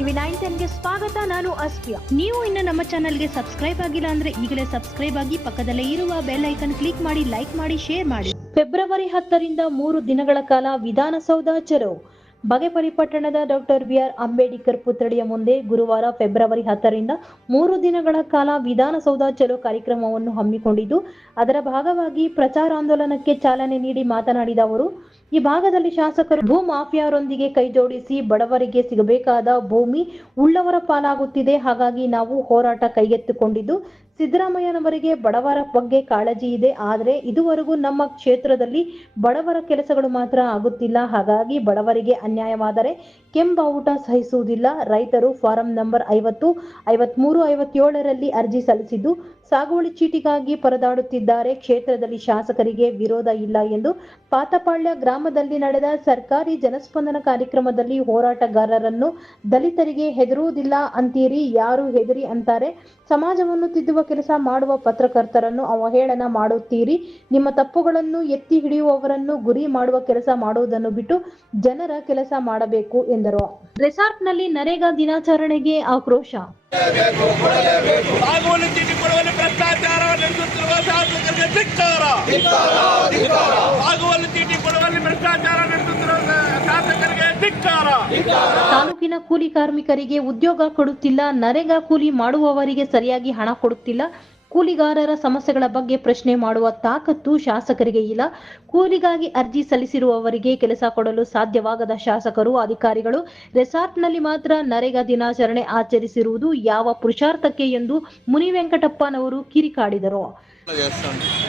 TV 910ಗೆ ಸ್ವಾಗತ. ನಾನು ಅಸ್ಫಿಯಾ. ನೀವು ಇನ್ನು ನಮ್ಮ ಚಾನೆಲ್ಗೆ ಸಬ್ಸ್ಕ್ರೈಬ್ ಆಗಿಲ್ಲ ಅಂದ್ರೆ ಈಗಲೇ ಸಬ್ಸ್ಕ್ರೈಬ್ ಆಗಿ ಪಕ್ಕದಲ್ಲೇ ಇರುವ ಬೆಲ್ ಐಕನ್ ಕ್ಲಿಕ್ ಮಾಡಿ, ಲೈಕ್ ಮಾಡಿ, ಶೇರ್ ಮಾಡಿ. ಫೆಬ್ರವರಿ 10ರಿಂದ 3 ದಿನಗಳ ಕಾಲ ವಿಧಾನಸೌಧ ಚಲೋ. ಬಾಗೇಪಲ್ಲಿ ಪಟ್ಟಣದ ಡಾಕ್ಟರ್ ಬಿ.ಆರ್. ಅಂಬೇಡ್ಕರ್ ಪುತ್ಥಳಿಯ ಮುಂದೆ ಗುರುವಾರ ಫೆಬ್ರವರಿ 10ರಿಂದ 3 ದಿನಗಳ ಕಾಲ ವಿಧಾನಸೌಧ ಚಲೋ ಕಾರ್ಯಕ್ರಮವನ್ನು ಹಮ್ಮಿಕೊಂಡಿದ್ದು, ಅದರ ಭಾಗವಾಗಿ ಪ್ರಚಾರಾಂದೋಲನಕ್ಕೆ ಚಾಲನೆ ನೀಡಿ ಮಾತನಾಡಿದ ಅವರು, ಈ ಭಾಗದಲ್ಲಿ ಶಾಸಕರು ಭೂ ಮಾಫಿಯಾರೊಂದಿಗೆ ಕೈಜೋಡಿಸಿ ಬಡವರಿಗೆ ಸಿಗಬೇಕಾದ ಭೂಮಿ ಉಳ್ಳವರ ಪಾಲಾಗುತ್ತಿದೆ. ಹಾಗಾಗಿ ನಾವು ಹೋರಾಟ ಕೈಗೆತ್ತಿಕೊಂಡಿದ್ದು, ಸಿದ್ದರಾಮಯ್ಯನವರಿಗೆ ಬಡವರ ಬಗ್ಗೆ ಕಾಳಜಿ ಇದೆ, ಆದರೆ ಇದುವರೆಗೂ ನಮ್ಮ ಕ್ಷೇತ್ರದಲ್ಲಿ ಬಡವರ ಕೆಲಸಗಳು ಮಾತ್ರ ಆಗುತ್ತಿಲ್ಲ. ಹಾಗಾಗಿ ಬಡವರಿಗೆ ಅನ್ಯಾಯವಾದರೆ ಕೆಂಬಾವುಟ ಸಹಿಸುವುದಿಲ್ಲ. ರೈತರು ಫಾರಂ ನಂಬರ್ 50, 53, 57ರಲ್ಲಿ ಅರ್ಜಿ ಸಲ್ಲಿಸಿದ್ದು ಸಾಗುವಳಿ ಚೀಟಿಗಾಗಿ ಪರದಾಡುತ್ತಿದ್ದಾರೆ. ಕ್ಷೇತ್ರದಲ್ಲಿ ಶಾಸಕರಿಗೆ ವಿರೋಧ ಇಲ್ಲ ಎಂದು ಪಾತಪಾಳ್ಯ ಗ್ರಾಮದಲ್ಲಿ ನಡೆದ ಸರ್ಕಾರಿ ಜನಸ್ಪಂದನ ಕಾರ್ಯಕ್ರಮದಲ್ಲಿ ಹೋರಾಟಗಾರರನ್ನು ದಲಿತರಿಗೆ ಹೆದರುವುದಿಲ್ಲ ಅಂತೀರಿ, ಯಾರು ಹೆದರಿ ಅಂತಾರೆ? ಸಮಾಜವನ್ನು ತಿದ್ದುವ ಕೆಲಸ ಮಾಡುವ ಪತ್ರಕರ್ತರನ್ನು ಅವಹೇಳನ ಮಾಡುತ್ತೀರಿ. ನಿಮ್ಮ ತಪ್ಪುಗಳನ್ನು ಎತ್ತಿ ಹಿಡಿಯುವವರನ್ನು ಗುರಿ ಮಾಡುವ ಕೆಲಸ ಮಾಡುವುದನ್ನು ಬಿಟ್ಟು ಜನರ ಕೆಲಸ ಮಾಡಬೇಕು ಎಂದರು. ರೆಸಾರ್ಟ್ನಲ್ಲಿ ನರೇಗಾ ದಿನಾಚರಣೆಗೆ ಆಕ್ರೋಶ. ಸಾಗುವಳಿ ಚೀಟಿ ಕೊಡುವಲ್ಲಿ ಭ್ರಷ್ಟಾಚಾರ ನಡೆಸುತ್ತಿರುವ ಶಾಸಕರಿಗೆ ಧಿಕ್ಕಾರ. ಸಾಗುವಳಿ ಚೀಟಿ ಕೊಡುವಲ್ಲಿ ಭ್ರಷ್ಟಾಚಾರ ನಡೆಸುತ್ತಿರುವ ಶಾಸಕರಿಗೆ ಧಿಕ್ಕಾರ. ತಾಲೂಕಿನ ಕೂಲಿ ಕಾರ್ಮಿಕರಿಗೆ ಉದ್ಯೋಗ ಕೊಡುತ್ತಿಲ್ಲ, ನರೇಗಾ ಕೂಲಿ ಮಾಡುವವರಿಗೆ ಸರಿಯಾಗಿ ಹಣ ಕೊಡುತ್ತಿಲ್ಲ. ಕೂಲಿಗಾರರ ಸಮಸ್ಯೆಗಳ ಬಗ್ಗೆ ಪ್ರಶ್ನೆ ಮಾಡುವ ತಾಕತ್ತು ಶಾಸಕರಿಗೆ ಇಲ್ಲ. ಕೂಲಿಗಾಗಿ ಅರ್ಜಿ ಸಲ್ಲಿಸಿರುವವರಿಗೆ ಕೆಲಸ ಕೊಡಲು ಸಾಧ್ಯವಾಗದ ಶಾಸಕರು, ಅಧಿಕಾರಿಗಳು ರೆಸಾರ್ಟ್ನಲ್ಲಿ ಮಾತ್ರ ನರೇಗಾ ದಿನಾಚರಣೆ ಆಚರಿಸಿರುವುದು ಯಾವ ಪುರುಷಾರ್ಥಕ್ಕೆ ಎಂದು ಮುನಿವೆಂಕಟಪ್ಪನವರು ಕಿರಿಕಾಡಿದರು.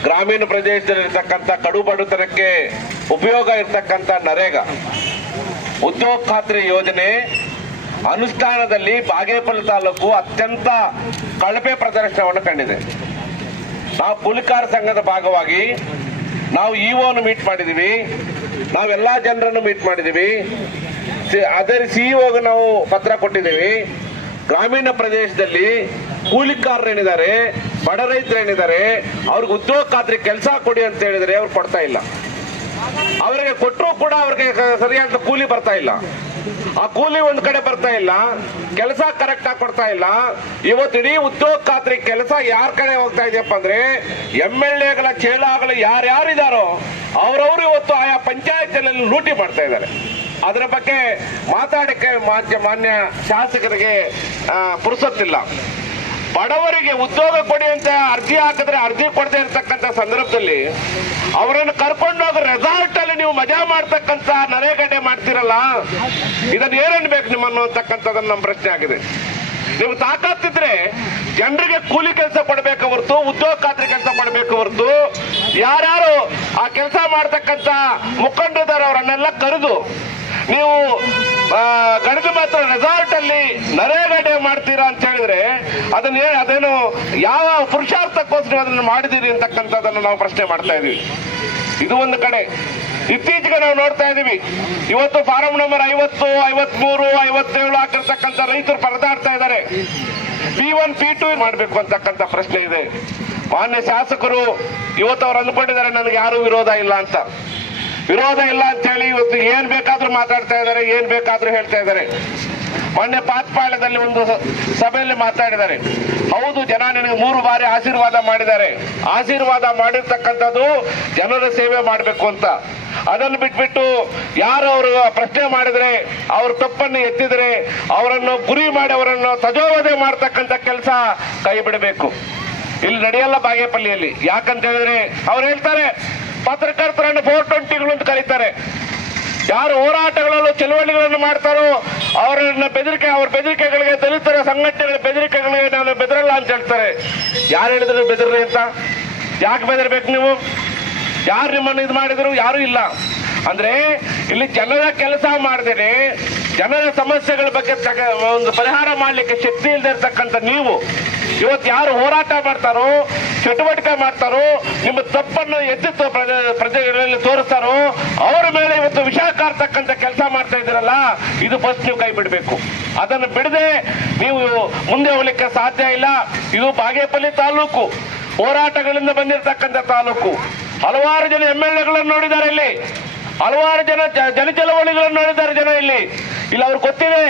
ಗ್ರಾಮೀಣ ಪ್ರದೇಶದಲ್ಲಿರ್ತಕ್ಕಂಥ ಕಡು ಬಡತನಕ್ಕೆ ಉಪಯೋಗ ಇರತಕ್ಕಂಥ ನರೇಗಾ ಉದ್ಯೋಗ ಖಾತ್ರಿ ಯೋಜನೆ ಅನುಷ್ಠಾನದಲ್ಲಿ ಬಾಗೇಪಲ್ಲಿ ತಾಲೂಕು ಅತ್ಯಂತ ಕಳಪೆ ಪ್ರದರ್ಶನವನ್ನು ಕಂಡಿದೆ. ನಾವು ಕೂಲಿಕಾರ ಸಂಘದ ಭಾಗವಾಗಿ ನಾವು ಇಒನ್ನು ಮೀಟ್ ಮಾಡಿದ್ದೀವಿ, ನಾವೆಲ್ಲ ಜನರನ್ನು ಮೀಟ್ ಮಾಡಿದ್ದೀವಿ, ಅದೇ ಸಿಇಒಗೆ ನಾವು ಪತ್ರ ಕೊಟ್ಟಿದ್ದೀವಿ. ಗ್ರಾಮೀಣ ಪ್ರದೇಶದಲ್ಲಿ ಕೂಲಿಕಾರರೇನಿದ್ದಾರೆ, ಬಡ ರೈತರೇನಿದ್ದಾರೆ, ಅವ್ರಿಗೆ ಉದ್ಯೋಗ ಖಾತ್ರಿ ಕೆಲಸ ಕೊಡಿ ಅಂತ ಹೇಳಿದ್ರೆ ಅವ್ರು ಕೊಡ್ತಾ ಇಲ್ಲ. ಅವರಿಗೆ ಕೊಟ್ಟರು ಕೂಡ ಅವ್ರಿಗೆ ಸರಿಯಾದ ಕೂಲಿ ಬರ್ತಾ ಇಲ್ಲ. ಆ ಕೂಲಿ ಒಂದ್ ಕಡೆ ಬರ್ತಾ ಇಲ್ಲ, ಕೆಲಸ ಕರೆಕ್ಟ್ ಆಗಿ ಕೊಡ್ತಾ ಇಲ್ಲ. ಇವತ್ತು ಇಡೀ ಉದ್ಯೋಗ ಖಾತ್ರಿ ಕೆಲಸ ಯಾರ ಕಡೆ ಹೋಗ್ತಾ ಇದೆಯಪ್ಪ ಅಂದ್ರೆ MLAಗಳ ಚೇಲಾಗಳು ಯಾರ್ಯಾರಿದಾರೋ ಅವರವರು ಇವತ್ತು ಆಯಾ ಪಂಚಾಯತ್ನಲ್ಲಿ ಲೂಟಿ ಮಾಡ್ತಾ ಇದ್ದಾರೆ. ಅದರ ಬಗ್ಗೆ ಮಾತಾಡಕ್ಕೆ ಮಾನ್ಯ ಶಾಸಕರಿಗೆ ಪುರುಸೊತ್ತಿಲ್ಲ. ಬಡವರಿಗೆ ಉದ್ಯೋಗ ಕೊಡಿ ಅಂತ ಅರ್ಜಿ ಹಾಕಿದ್ರೆ ಅರ್ಜಿ ಕೊಡದೆ ಇರತಕ್ಕಂಥ ಸಂದರ್ಭದಲ್ಲಿ ಅವರನ್ನು ಕರ್ಕೊಂಡು ಹೋಗಿ ರೆಸಾರ್ಟ್ ಅಲ್ಲಿ ನೀವು ಮಜಾ ಮಾಡ್ತಕ್ಕಂಥ ನರೇಗಡೆ ಮಾಡ್ತಿರಲ್ಲ, ಇದನ್ನ ಏನನ್ಬೇಕು ನಿಮ್ಮನ್ನು ಅಂತಕ್ಕಂಥದ್ದನ್ನ ನಮ್ಮ ಪ್ರಶ್ನೆ ಆಗಿದೆ. ನೀವು ತಾಕತ್ತಿದ್ರೆ ಜನರಿಗೆ ಕೂಲಿ ಕೆಲಸ ಕೊಡಬೇಕು ಹೊರತು ಉದ್ಯೋಗ ಖಾತ್ರಿ ಕೆಲಸ ಕೊಡಬೇಕು ಹೊರತು ಯಾರ್ಯಾರು ಆ ಕೆಲಸ ಮಾಡ್ತಕ್ಕಂಥ ಮುಖಂಡರಿದ್ದಾರೆ ಅವರನ್ನೆಲ್ಲ ಕರೆದು ನೀವು ಗಣಿತ ಮಾತ್ರ ರೆಸಾರ್ಟ್ ಅಲ್ಲಿ ನರೇಗಡೆ ಮಾಡ್ತೀರಾ ಅಂತ ಹೇಳಿದ್ರೆ ಅದೇನು ಯಾವ ಪುರುಷಾರ್ಥಕ್ಕೋಸ್ಕರ ಅದನ್ನು ಮಾಡಿದೀರಿ ಅಂತಕ್ಕಂಥದ್ದನ್ನು ನಾವು ಪ್ರಶ್ನೆ ಮಾಡ್ತಾ ಇದೀವಿ. ಇದು ಒಂದು ಕಡೆ. ಇತ್ತೀಚೆಗೆ ನಾವು ನೋಡ್ತಾ ಇದೀವಿ, ಇವತ್ತು ಫಾರಂ ನಂಬರ್ 50, 53, 57 ಹಾಕಿರ್ತಕ್ಕಂಥ ರೈತರು ಪರದಾಡ್ತಾ ಇದ್ದಾರೆ. P1, P2 ಮಾಡಬೇಕು ಅಂತಕ್ಕಂಥ ಪ್ರಶ್ನೆ ಇದೆ. ಮಾನ್ಯ ಶಾಸಕರು ಇವತ್ತು ಅವ್ರು ಅಂದ್ಕೊಂಡಿದ್ದಾರೆ ನನಗೆ ಯಾರು ವಿರೋಧ ಇಲ್ಲ ಅಂತ. ವಿರೋಧ ಇಲ್ಲ ಅಂತ ಹೇಳಿ ಇವತ್ತು ಏನ್ ಬೇಕಾದ್ರೂ ಮಾತಾಡ್ತಾ ಇದ್ದಾರೆ, ಏನ್ ಬೇಕಾದ್ರೂ ಹೇಳ್ತಾ ಇದ್ದಾರೆ. ಮೊನ್ನೆ ಪಾತಪಾಳ್ಯದಲ್ಲಿ ಒಂದು ಸಭೆಯಲ್ಲಿ ಮಾತಾಡಿದ್ದಾರೆ. ಹೌದು, ಜನ ನನಗೆ 3 ಬಾರಿ ಆಶೀರ್ವಾದ ಮಾಡಿದ್ದಾರೆ. ಆಶೀರ್ವಾದ ಮಾಡಿರ್ತಕ್ಕಂಥದ್ದು ಜನರ ಸೇವೆ ಮಾಡಬೇಕು ಅಂತ. ಅದನ್ನು ಬಿಟ್ಬಿಟ್ಟು ಯಾರು ಅವರು ಪ್ರಶ್ನೆ ಮಾಡಿದ್ರೆ, ಅವ್ರ ತಪ್ಪನ್ನು ಎತ್ತಿದ್ರೆ ಅವರನ್ನು ಗುರಿ ಮಾಡಿ ಅವರನ್ನು ತಜೋವಧೆ ಮಾಡ್ತಕ್ಕಂಥ ಕೆಲಸ ಕೈ ಬಿಡಬೇಕು. ಇಲ್ಲಿ ನಡೆಯಲ್ಲ ಬಾಗೇಪಲ್ಲಿಯಲ್ಲಿ. ಯಾಕಂತ ಹೇಳಿದ್ರೆ ಅವ್ರು ಹೇಳ್ತಾರೆ ಪತ್ರಕರ್ತರನ್ನು 420ಗಳು ಅಂತ ಕರೀತಾರೆ. ಯಾರು ಹೋರಾಟಗಳಲ್ಲೂ ಚಳವಳಿಗಳನ್ನು ಮಾಡ್ತಾರೋ ಅವರನ್ನ ಅವ್ರ ಬೆದರಿಕೆಗಳಿಗೆ, ದಲಿತರ ಸಂಘಟನೆಗಳ ಬೆದರಿಕೆಗಳಿಗೆ ನಾನು ಬೆದರಲ್ಲ ಅಂತ ಹೇಳ್ತಾರೆ. ಯಾರು ಹೇಳಿದ್ರು ಬೆದರ್ರಿ ಅಂತ? ಯಾಕೆ ಬೆದರ್ಬೇಕು ನೀವು? ಯಾರು ನಿಮ್ಮನ್ನು ಇದು ಮಾಡಿದ್ರು? ಯಾರು ಇಲ್ಲ. ಅಂದ್ರೆ ಇಲ್ಲಿ ಜನರ ಕೆಲಸ ಮಾಡದೇನೆ ಜನರ ಸಮಸ್ಯೆಗಳ ಬಗ್ಗೆ ಒಂದು ಪರಿಹಾರ ಮಾಡ್ಲಿಕ್ಕೆ ಶಕ್ತಿ ಇಲ್ಲದೆ ಇರ್ತಕ್ಕಂಥ ನೀವು ಇವತ್ತು ಯಾರು ಹೋರಾಟ ಮಾಡ್ತಾರೋ, ಚಟುವಟಿಕೆ ಮಾಡ್ತಾರೋ, ನಿಮ್ಮ ತಪ್ಪನ್ನು ಎತ್ತಿ ಪ್ರಜೆಗಳಲ್ಲಿ ತೋರಿಸ್ತಾರೋ ಅವರ ಮೇಲೆ ಇವತ್ತು ವಿಷ ಕಾರ್ತಕ್ಕಂಥ ಕೆಲಸ ಮಾಡ್ತಾ ಇದ್ದೀರಲ್ಲ, ಇದು ಫಸ್ಟ್ ನೀವು ಕೈ ಬಿಡಬೇಕು. ಅದನ್ನು ಬಿಡದೆ ನೀವು ಮುಂದೆ ಹೋಗ್ಲಿಕ್ಕೆ ಸಾಧ್ಯ ಇಲ್ಲ. ಇದು ಬಾಗೇಪಲ್ಲಿ ತಾಲೂಕು, ಹೋರಾಟಗಳಿಂದ ಬಂದಿರತಕ್ಕಂಥ ತಾಲೂಕು. ಹಲವಾರು ಜನ MLAಗಳನ್ನು ನೋಡಿದ್ದಾರೆ ಇಲ್ಲಿ, ಹಲವಾರು ಜನ ಜನಚಳವಳಿಗಳನ್ನು ನೋಡಿದ್ದಾರೆ ಜನ ಇಲ್ಲಿ. ಇಲ್ಲ ಅವ್ರಿಗೆ ಗೊತ್ತಿದೆ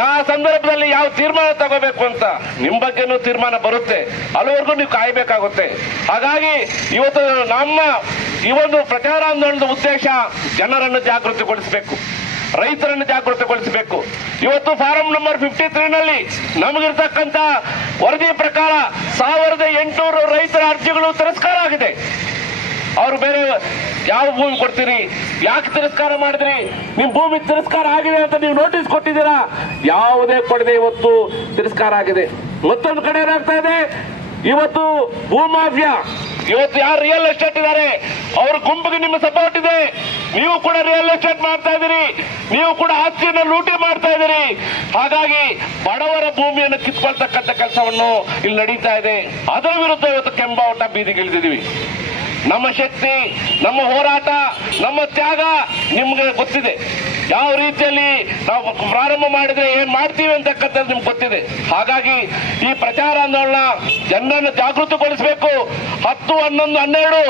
ಯಾವ ಸಂದರ್ಭದಲ್ಲಿ ಯಾವ ತೀರ್ಮಾನ ತಗೋಬೇಕು ಅಂತ. ನಿಮ್ ಬಗ್ಗೆನೂ ತೀರ್ಮಾನ ಬರುತ್ತೆ, ಅಲ್ಲಿವರೆಗೂ ನೀವು ಕಾಯ್ಬೇಕಾಗುತ್ತೆ. ಹಾಗಾಗಿ ಇವತ್ತು ನಮ್ಮ ಈ ಒಂದು ಪ್ರಚಾರ ಆಂದೋಲನದ ಉದ್ದೇಶ ಜನರನ್ನು ಜಾಗೃತಿಗೊಳಿಸಬೇಕು, ರೈತರನ್ನು ಜಾಗೃತಿಗೊಳಿಸಬೇಕು. ಇವತ್ತು ಫಾರಂ ನಂಬರ್ 53 ನಲ್ಲಿ ನಮಗಿರ್ತಕ್ಕಂಥ ವರದಿ ಪ್ರಕಾರ 1800 ರೈತರ ಅರ್ಜಿಗಳು ತಿರಸ್ಕಾರ ಆಗಿದೆ. ಅವರು ಬೇರೆ ಯಾವ ಭೂಮಿ ಕೊಡ್ತೀರಿ, ಯಾಕೆ ತಿರಸ್ಕಾರ ಮಾಡಿದ್ರಿ, ನಿಮ್ ಭೂಮಿ ತಿರಸ್ಕಾರ ಆಗಿದೆ ಅಂತ ನೀವು ನೋಟಿಸ್ ಕೊಟ್ಟಿದ್ದೀರಾ? ಯಾವುದೇ ಕೊಡದೆ ಇವತ್ತು ತಿರಸ್ಕಾರ ಆಗಿದೆ. ಮತ್ತೊಂದು ಕಡೆ ಏನಾಗ್ತಾ ಇದೆ, ಇವತ್ತು ಭೂಮಾಫಿಯಾ, ಇವತ್ತು ಯಾರು ರಿಯಲ್ ಎಸ್ಟೇಟ್ ಇದ್ದಾರೆ ಅವ್ರ ಗುಂಪಿಗೆ ನಿಮ್ಮ ಸಪೋರ್ಟ್ ಇದೆ. ನೀವು ಕೂಡ ರಿಯಲ್ ಎಸ್ಟೇಟ್ ಮಾಡ್ತಾ ಇದ್ದೀರಿ, ನೀವು ಕೂಡ ಆಸ್ತಿಯನ್ನು ಲೂಟಿ ಮಾಡ್ತಾ ಇದ್ದೀರಿ. ಹಾಗಾಗಿ ಬಡವರ ಭೂಮಿಯನ್ನು ಕಿತ್ಕೊಳ್ತಕ್ಕಂಥ ಕೆಲಸವನ್ನು ಇಲ್ಲಿ ನಡೀತಾ ಇದೆ. ಅದರ ವಿರುದ್ಧ ಇವತ್ತು ಕೆಂಬಾವಟ ಬೀದಿಗಿಳಿದಿದ್ದೀವಿ. ನಮ್ಮ ಶಕ್ತಿ, ನಮ್ಮ ಹೋರಾಟ, ನಮ್ಮ ತ್ಯಾಗ ನಿಮ್ಗೆ ಗೊತ್ತಿದೆ. ಯಾವ ರೀತಿಯಲ್ಲಿ ನಾವು ಪ್ರಾರಂಭ ಮಾಡಿದ್ರೆ ಏನ್ ಮಾಡ್ತೀವಿ ಅಂತಕ್ಕಂಥದ್ದು ನಿಮ್ಗೆ ಗೊತ್ತಿದೆ. ಹಾಗಾಗಿ ಈ ಪ್ರಚಾರ ಆಂದೋಲನ ಜನರನ್ನು ಜಾಗೃತಿಗೊಳಿಸಬೇಕು. 10, 11, 12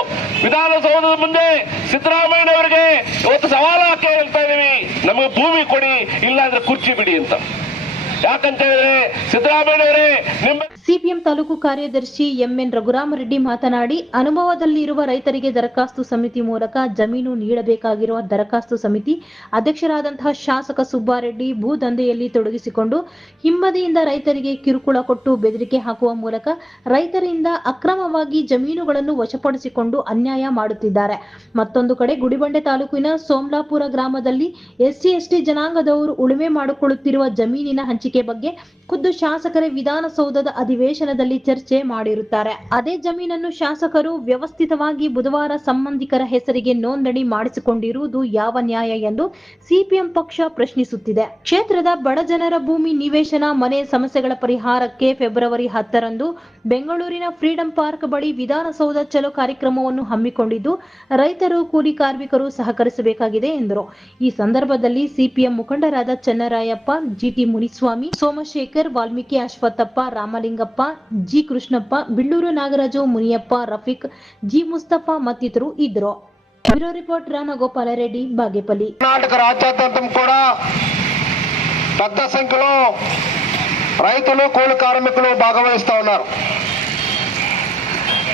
ವಿಧಾನಸೌಧದ ಮುಂದೆ ಸಿದ್ದರಾಮಯ್ಯನವರಿಗೆ ಇವತ್ತು ಸವಾಲು ಹಾಕಿ ಹೇಳ್ತಾ ಇದೀವಿ, ನಮಗೆ ಭೂಮಿ ಕೊಡಿ, ಇಲ್ಲಾಂದ್ರೆ ಕುರ್ಚಿ ಬಿಡಿ ಅಂತ. ಯಾಕಂತ ಹೇಳಿದ್ರೆ ಸಿದ್ದರಾಮಯ್ಯನವರೇ ನಿಮ್ಮ ಸಿಪಿಎಂ ತಾಲೂಕು ಕಾರ್ಯದರ್ಶಿ ಎಂಎನ್ ರಘುರಾಮರೆಡ್ಡಿ ಮಾತನಾಡಿ, ಅನುಭವದಲ್ಲಿರುವ ರೈತರಿಗೆ ದರಖಾಸ್ತು ಸಮಿತಿ ಮೂಲಕ ಜಮೀನು ನೀಡಬೇಕಾಗಿರುವ ದರಖಾಸ್ತು ಸಮಿತಿ ಅಧ್ಯಕ್ಷರಾದಂತಹ ಶಾಸಕ ಸುಬ್ಬಾರೆಡ್ಡಿ ಭೂ ದಂಧೆಯಲ್ಲಿ ತೊಡಗಿಸಿಕೊಂಡು ಹಿಂಬದಿಯಿಂದ ರೈತರಿಗೆ ಕಿರುಕುಳ ಕೊಟ್ಟು ಬೆದರಿಕೆ ಹಾಕುವ ಮೂಲಕ ರೈತರಿಂದ ಅಕ್ರಮವಾಗಿ ಜಮೀನುಗಳನ್ನು ವಶಪಡಿಸಿಕೊಂಡು ಅನ್ಯಾಯ ಮಾಡುತ್ತಿದ್ದಾರೆ. ಮತ್ತೊಂದು ಕಡೆ ಗುಡಿಬಂಡೆ ತಾಲೂಕಿನ ಸೋಮ್ಲಾಪುರ ಗ್ರಾಮದಲ್ಲಿ SC/ST ಜನಾಂಗದವರು ಉಳುಮೆ ಮಾಡಿಕೊಳ್ಳುತ್ತಿರುವ ಜಮೀನಿನ ಹಂಚಿಕೆ ಬಗ್ಗೆ ಖುದ್ದು ಶಾಸಕರೇ ವಿಧಾನಸೌಧದ ಅಧಿವೇಶನದಲ್ಲಿ ಚರ್ಚೆ ಮಾಡಿರುತ್ತಾರೆ. ಅದೇ ಜಮೀನನ್ನು ಶಾಸಕರು ವ್ಯವಸ್ಥಿತವಾಗಿ ಬುಧವಾರ ಸಂಬಂಧಿಕರ ಹೆಸರಿಗೆ ನೋಂದಣಿ ಮಾಡಿಸಿಕೊಂಡಿರುವುದು ಯಾವ ನ್ಯಾಯ ಎಂದು ಸಿಪಿಎಂ ಪಕ್ಷ ಪ್ರಶ್ನಿಸುತ್ತಿದೆ. ಕ್ಷೇತ್ರದ ಬಡ ಜನರ ಭೂಮಿ ನಿವೇಶನ, ಮನೆ ಸಮಸ್ಯೆಗಳ ಪರಿಹಾರಕ್ಕೆ ಫೆಬ್ರವರಿ 10ರಂದು ಬೆಂಗಳೂರಿನ ಫ್ರೀಡಂ ಪಾರ್ಕ್ ಬಳಿ ವಿಧಾನಸೌಧ ಚಲೋ ಕಾರ್ಯಕ್ರಮವನ್ನು ಹಮ್ಮಿಕೊಂಡಿದ್ದು ರೈತರು, ಕೂಲಿ ಕಾರ್ಮಿಕರು ಸಹಕರಿಸಬೇಕಾಗಿದೆ ಎಂದರು. ಈ ಸಂದರ್ಭದಲ್ಲಿ ಸಿಪಿಎಂ ಮುಖಂಡರಾದ Channarayappa, GT Muniswamy, Somashekar, Valmiki Ashwathappa, Ramalingappa, G Krishnappa, Billuru Nagaraju, Muniyappa, Rafiq, G Mustafa ಮತ್ತಿತರರು ಇದ್ದರು. Bureau report Ranagopala Reddy, Bagepalli. కర్ణాటక రాజ్యాంగం కూడా పెద్ద సంఖ్యలో రైతులు, కూలి కార్మికులు భాగవహిస్తూ ఉన్నారు.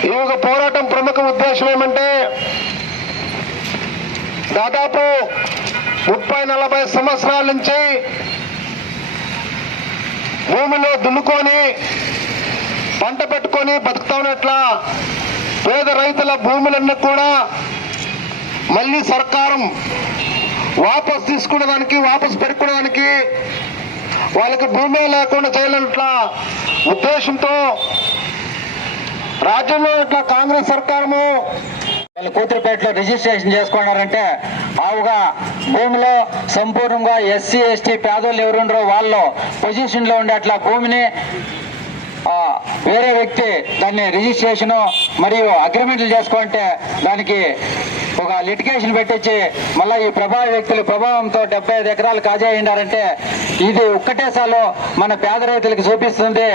ఈ యొక్క పోరాటం ప్రముఖ ఉద్దేశం ఏమంటే దాదాపు 30-40 సంవత్సరాల నుంచి భూమిలో దున్నుకొని పంట పెట్టుకొని బతుకుతా ఉన్నట్ల పేద రైతుల భూములన్నీ కూడా మళ్ళీ సర్కారం వాపస్ తీసుకునేదానికి, వాపస్ పెట్టుకునేదానికి వాళ్ళకి భూమి లేకుండా చేయాలన్నట్ల ఉద్దేశంతో రాజ్యంలో ఇట్లా కాంగ్రెస్ సర్కారము వాళ్ళు కూతురుపేటలో రిజిస్ట్రేషన్ చేసుకున్నారంటే ఆవుగా భూమిలో సంపూర్ణంగా SC/ST పేదోళ్ళు ఎవరుండరో వాళ్ళు పొజిషన్ లో ఉండే అట్లా భూమిని వేరే వ్యక్తి దాన్ని రిజిస్ట్రేషన్ మరియు అగ్రిమెంట్లు చేసుకుంటే దానికి ఒక లిటిగేషన్ పెట్టించి మళ్ళీ ఈ ప్రభావ వ్యక్తుల ప్రభావంతో 75 ఎకరాలు కాజేయండారంటే ఇది ఒక్కటేసాలో మన పేద రైతులకు చూపిస్తుంది.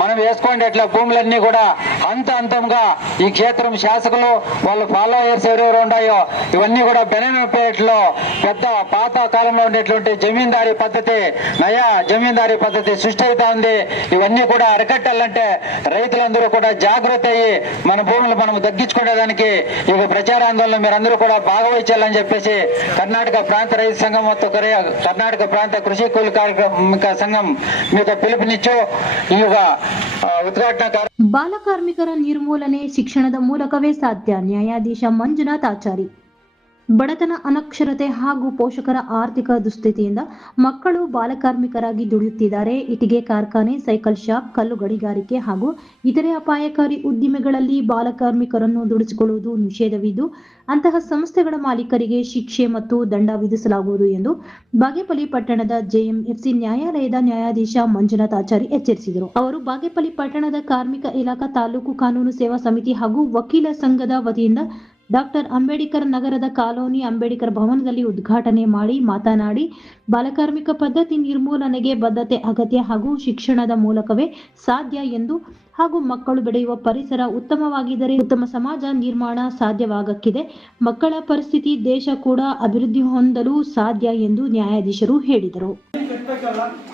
మనం వేసుకోండి భూములన్నీ కూడా అంతంగా ఈ క్షేత్రం శాసకులు వాళ్ళ ఫాలోయర్స్ ఎవరెవరు ఉన్నాయో ఇవన్నీ కూడా బెనెనపేటలో పెద్ద పాత కాలంలో ఉండేటువంటి జమీందారీ పద్ధతి, నయా జమీందారీ పద్ధతి సృష్టి అవుతా ఉంది. ఇవన్నీ కూడా అరికట్టాలంటే రైతులందరూ కూడా జాగ్రత్త అయ్యి మన భూములు మనం దగ్గించుకునేదానికి ఇక ప్రచార ఆందోళన మీరందరూ కూడా భాగవహించాలని చెప్పేసి కర్ణాటక ప్రాంత రైతు సంఘం ಮತ್ತು ಕರ್ನಾಟಕ ಪ್ರಾಂತ ಕೃಷಿ ಕೂಲಿ ಕಾರ್ಮಿಕ ಸಂಘಂ మీకు పిలుపునిచ్చు ಈ ಉದ್ಘಾಟನಾ ಬಾಲಕಾರ್ಮಿಕರ ನಿರ್ಮೂಲನೆ ಶಿಕ್ಷಣದ ಮೂಲಕವೇ ಸಾಧ್ಯ. ನ್ಯಾಯಾಧೀಶ ಮಂಜುನಾಥ್ ಆಚಾರಿ. ಬಡತನ, ಅನಕ್ಷರತೆ ಹಾಗೂ ಪೋಷಕರ ಆರ್ಥಿಕ ದುಸ್ಥಿತಿಯಿಂದ ಮಕ್ಕಳು ಬಾಲಕಾರ್ಮಿಕರಾಗಿ ದುಡಿಯುತ್ತಿದ್ದಾರೆ. ಇಟ್ಟಿಗೆ ಕಾರ್ಖಾನೆ, ಸೈಕಲ್ ಶಾಪ್, ಕಲ್ಲು ಗಣಿಗಾರಿಕೆ ಹಾಗೂ ಇತರೆ ಅಪಾಯಕಾರಿ ಉದ್ದಿಮೆಗಳಲ್ಲಿ ಬಾಲಕಾರ್ಮಿಕರನ್ನು ದುಡಿಸಿಕೊಳ್ಳುವುದು ನಿಷೇಧವಿದ್ದು ಅಂತಹ ಸಂಸ್ಥೆಗಳ ಮಾಲೀಕರಿಗೆ ಶಿಕ್ಷೆ ಮತ್ತು ದಂಡ ವಿಧಿಸಲಾಗುವುದು ಎಂದು ಬಾಗೇಪಲ್ಲಿ ಪಟ್ಟಣದ JMFC ನ್ಯಾಯಾಲಯದ ನ್ಯಾಯಾಧೀಶ ಮಂಜುನಾಥ್ ಆಚಾರಿ ಎಚ್ಚರಿಸಿದರು. ಅವರು ಬಾಗೇಪಲ್ಲಿ ಪಟ್ಟಣದ ಕಾರ್ಮಿಕ ಇಲಾಖಾ ತಾಲೂಕು ಕಾನೂನು ಸೇವಾ ಸಮಿತಿ ಹಾಗೂ ವಕೀಲ ಸಂಘದ ವತಿಯಿಂದ ಡಾಕ್ಟರ್ ಅಂಬೇಡ್ಕರ್ ನಗರದ ಕಾಲೋನಿ ಅಂಬೇಡ್ಕರ್ ಭವನದಲ್ಲಿ ಉದ್ಘಾಟನೆ ಮಾಡಿ ಮಾತನಾಡಿ, ಬಾಲಕಾರ್ಮಿಕ ಪದ್ಧತಿ ನಿರ್ಮೂಲನೆಗೆ ಬದ್ಧತೆ ಅಗತ್ಯ ಹಾಗೂ ಶಿಕ್ಷಣದ ಮೂಲಕವೇ ಸಾಧ್ಯ ಎಂದು ಹಾಗೂ ಮಕ್ಕಳು ಬೆಳೆಯುವ ಪರಿಸರ ಉತ್ತಮವಾಗಿದ್ದರೆ ಉತ್ತಮ ಸಮಾಜ ನಿರ್ಮಾಣ ಸಾಧ್ಯವಾಗಕ್ಕಿದೆ. ಮಕ್ಕಳ ಪರಿಸ್ಥಿತಿ ದೇಶ ಕೂಡ ಅಭಿವೃದ್ಧಿ ಹೊಂದಲು ಸಾಧ್ಯ ಎಂದು ನ್ಯಾಯಾಧೀಶರು ಹೇಳಿದರು.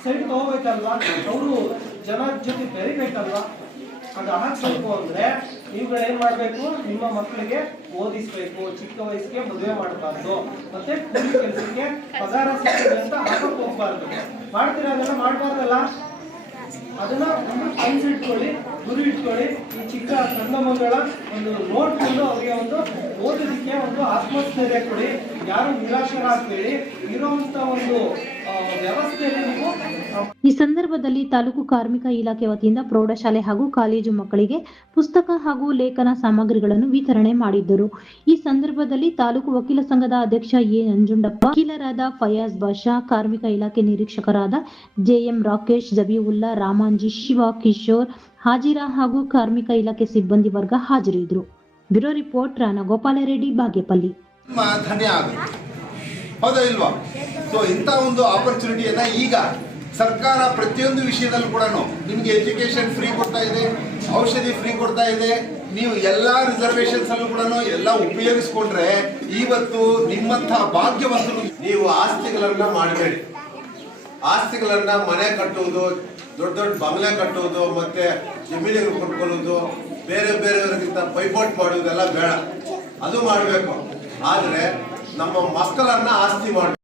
ಸೈಡ್ ತಗೋಬೇಕಲ್ವ, ಅವರು ಜನ ಜೊತೆ ಬೆರಿಬೇಕಲ್ವ, ಅದು ಹಾಕ್ಬೇಕು ಅಂದ್ರೆ ನೀವುಗಳು ಏನ್ ಮಾಡ್ಬೇಕು, ನಿಮ್ಮ ಮಕ್ಕಳಿಗೆ ಓದಿಸ್ಬೇಕು, ಚಿಕ್ಕ ವಯಸ್ಸಿಗೆ ಮದುವೆ ಮಾಡಬಾರ್ದು, ಮತ್ತೆ ಕೂಲಿ ಕೆಲಸಕ್ಕೆ ಪಗಾರ ಸಿಗ್ತದೆ ಅಂತ ಹಾಕಕ್ ಹೋಗ್ಬಾರ್ದು. ಮಾಡ್ತೀರಾ ಅದೆಲ್ಲ ಮಾಡಬಾರ್ದಲ್ಲ. ಅದನ್ನ ಒಂದು ಕನ್ಸು ಇಟ್ಕೊಳ್ಳಿ, ಗುರಿ ಇಟ್ಕೊಳ್ಳಿ. ಈ ಚಿಕ್ಕ ಸಣ್ಣ ಮಗಳ ಒಂದು ನೋಡ್ಕೊಂಡು ಅವ್ರಿಗೆ ಒಂದು ಓದೋದಕ್ಕೆ ಒಂದು ಆತ್ಮಸ್ಥೈರ್ಯ ಕೊಡಿ. ಯಾರು ನಿರಾಶರಾಗಬೇಡಿ. ಇರುವಂತ ಒಂದು ವ್ಯವಸ್ಥೆಯಲ್ಲಿ ನೀವು. ಈ ಸಂದರ್ಭದಲ್ಲಿ ತಾಲೂಕು ಕಾರ್ಮಿಕ ಇಲಾಖೆ ವತಿಯಿಂದ ಪ್ರೌಢಶಾಲೆ ಹಾಗೂ ಕಾಲೇಜು ಮಕ್ಕಳಿಗೆ ಪುಸ್ತಕ ಹಾಗೂ ಲೇಖನ ಸಾಮಗ್ರಿಗಳನ್ನು ವಿತರಣೆ ಮಾಡಿದ್ದರು. ಈ ಸಂದರ್ಭದಲ್ಲಿ ತಾಲೂಕು ವಕೀಲ ಸಂಘದ ಅಧ್ಯಕ್ಷ ಎ ನಂಜುಂಡಪ್ಪ, ವಕೀಲರಾದ ಫಯಾಜ್ ಬಾಷಾ, ಕಾರ್ಮಿಕ ಇಲಾಖೆ ನಿರೀಕ್ಷಕರಾದ ಜೆಎಂ ರಾಕೇಶ್, ಜಬೀವುಲ್ಲಾ, ರಾಮಾಂಜಿ, ಶಿವ, ಕಿಶೋರ್, ಹಾಜಿರಾ ಹಾಗೂ ಕಾರ್ಮಿಕ ಇಲಾಖೆ ಸಿಬ್ಬಂದಿ ವರ್ಗ ಹಾಜರಿದ್ದರು. Bureau report Rana Gopalreddy, Bagepalli. ಧನ್ಯ ಆಗುತ್ತೆ, ಹೌದಾ ಇಲ್ವಾ? ಸೊ ಇಂಥ ಒಂದು ಆಪರ್ಚುನಿಟಿಯನ್ನ ಈಗ ಸರ್ಕಾರ ಪ್ರತಿಯೊಂದು ವಿಷಯದಲ್ಲೂ ಕೂಡ ನಿಮಗೆ ಎಜುಕೇಶನ್ ಫ್ರೀ ಕೊಡ್ತಾ ಇದೆ, ಔಷಧಿ ಫ್ರೀ ಕೊಡ್ತಾ ಇದೆ. ನೀವು ಎಲ್ಲ ರಿಸರ್ವೇಶನ್ಸ್ ಅಲ್ಲೂ ಕೂಡ ಎಲ್ಲ ಉಪಯೋಗಿಸ್ಕೊಂಡ್ರೆ ಇವತ್ತು ನಿಮ್ಮಂತಹ ಭಾಗ್ಯವಂತರು. ನೀವು ಆಸ್ತಿಗಳನ್ನ ಮಾಡಬೇಡಿ. ಆಸ್ತಿಗಳನ್ನ ಮನೆ ಕಟ್ಟುವುದು, ದೊಡ್ಡ ದೊಡ್ಡ ಬಂಗ್ಲೆ ಕಟ್ಟುವುದು, ಮತ್ತೆ ಜಮೀನುಗಳು ಕೊಂಡ್ಕೊಳ್ಳುವುದು, ಬೇರೆ ಬೇರೆಯವರಿಗಿಂತ ಪೈಪೋಟ್ ಮಾಡುವುದೆಲ್ಲ ಬೇಡ. ಅದು ಮಾಡಬೇಕು, ಆದರೆ ನಮ್ಮ ಮಕ್ಕಳನ್ನ ಆಸ್ತಿ ಮಾಡಿ